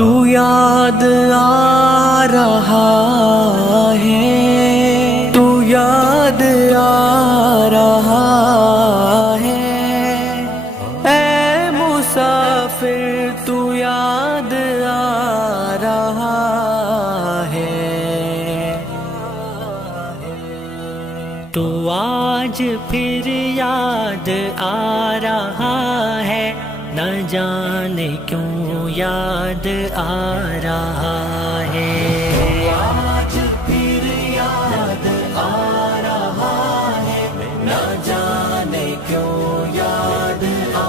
تو یاد آ رہا ہے، تو یاد آ رہا ہے، اے مسافر تو یاد آ رہا ہے۔ تو آج پھر یاد آ رہا ہے، نہ جانے کیوں یاد آ رہا ہے۔ آج پھر یاد آ رہا ہے، نہ جانے کیوں یاد آ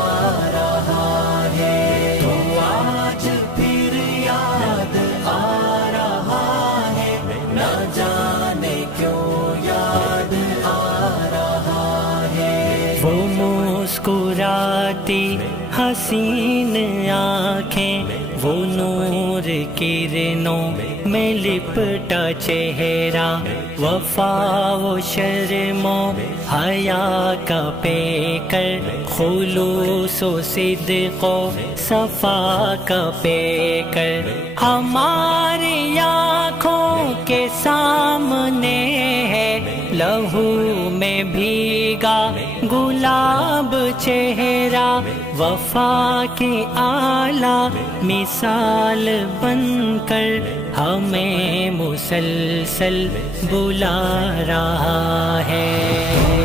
رہا ہے۔ تو آج پھر یاد آ رہا ہے، نہ جانے کیوں یاد آ رہا ہے۔ وہ مسکراتی حسین آنکھیں، وہ نور کرنوں میں لپٹا چہرہ، وفا و شرم و حیا کا پیکر، خلوص و صدق و صفا کا پیکر، ہماری آنکھوں کے سامنے ہے، لہو میں بھیگا گلاب چہرہ، وفا کی اعلیٰ مثال بن کر ہمیں مسلسل بلا رہا ہے۔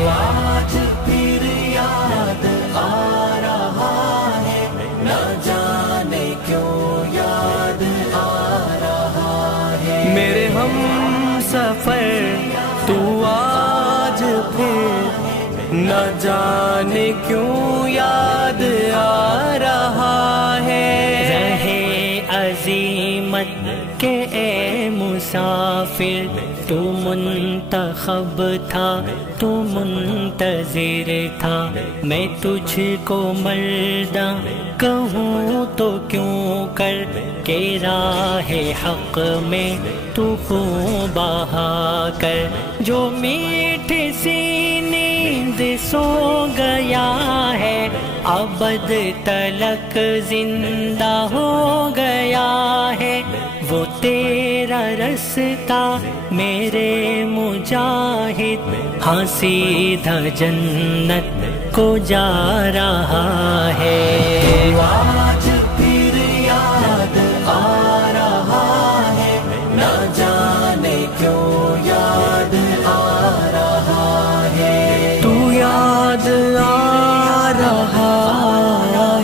آج پھر یاد آ رہا ہے، نہ جانے کیوں یاد آ رہا ہے۔ میرے ہم سفر تو آج پھر نہ جانے کیوں یاد آ رہا ہے۔ رہے عزیمت کہ اے مسافر، تو منتخب تھا، تو منتظر تھا، میں تجھ کو مردہ کہوں تو کیوں کر کہ راہ حق میں تو خون بہا کر، جو میٹھی سی نیند سو گیا ہے، ابد تلک زندہ ہو گیا ہے، وہ تیرا رستہ میرے مجاہد، ہاں سیدھا جنت کو جا رہا ہے۔ آج پھر یاد آ رہا ہے، نہ جانے کیوں یاد آ رہا ہے۔ تو یاد آ رہا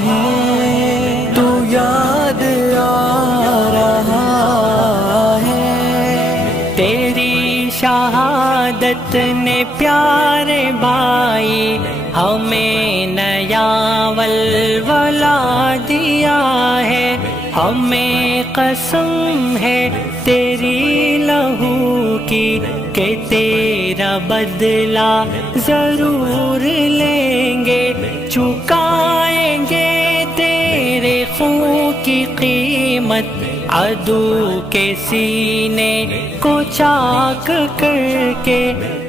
ہے، تو یاد آ رہا ہے۔ تیری شہادت نے پیارے بھائی ہمیں نیا ولولہ دیا ہے، ہمیں قسم ہے تیری لہو کی کہ تیرا بدلہ ضرور لیں گے، چکائیں گے تیرے خون کی قیمت، عدو کے سینے کو چاک کر کے،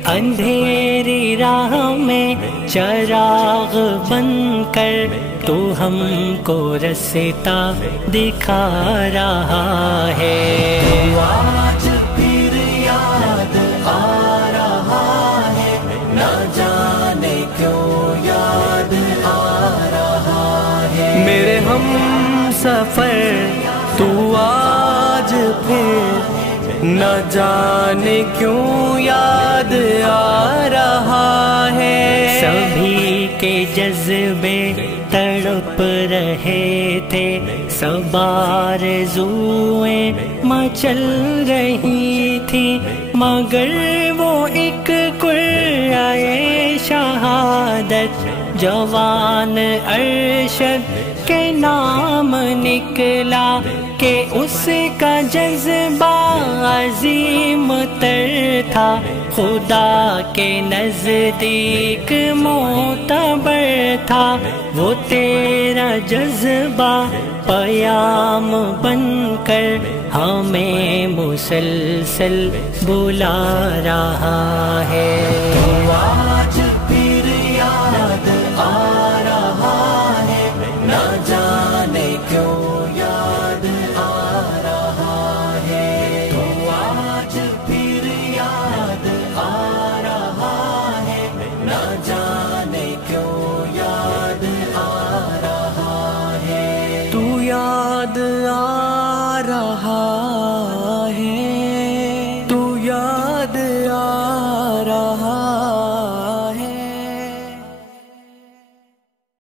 اندھیری راہ میں چراغ بن کر تو ہم کو رستہ دکھا رہا ہے۔ آج پھر یاد آ رہا ہے، نہ جانے کیوں یاد آ رہا ہے۔ میرے ہم سفر تو آج پھر نہ جانے کیوں یاد آ رہا ہے۔ سبھی کے جذبے تڑپ رہے تھے، سب آرزوئیں مچل رہی تھی، مگر وہ ایک قرعۂ شہادت جوان ارشد کے نام نکلا، کہ اس کا جذبہ عظیم تر تھا، خدا کے نزدیک معتبر تھا، وہ تیرا جذبہ پیام بن کر ہمیں مسلسل بلا رہا ہے۔ آج پھر یاد آ رہا ہے، نہ جانے کیوں یاد آ یاد آ رہا ہے، تو یاد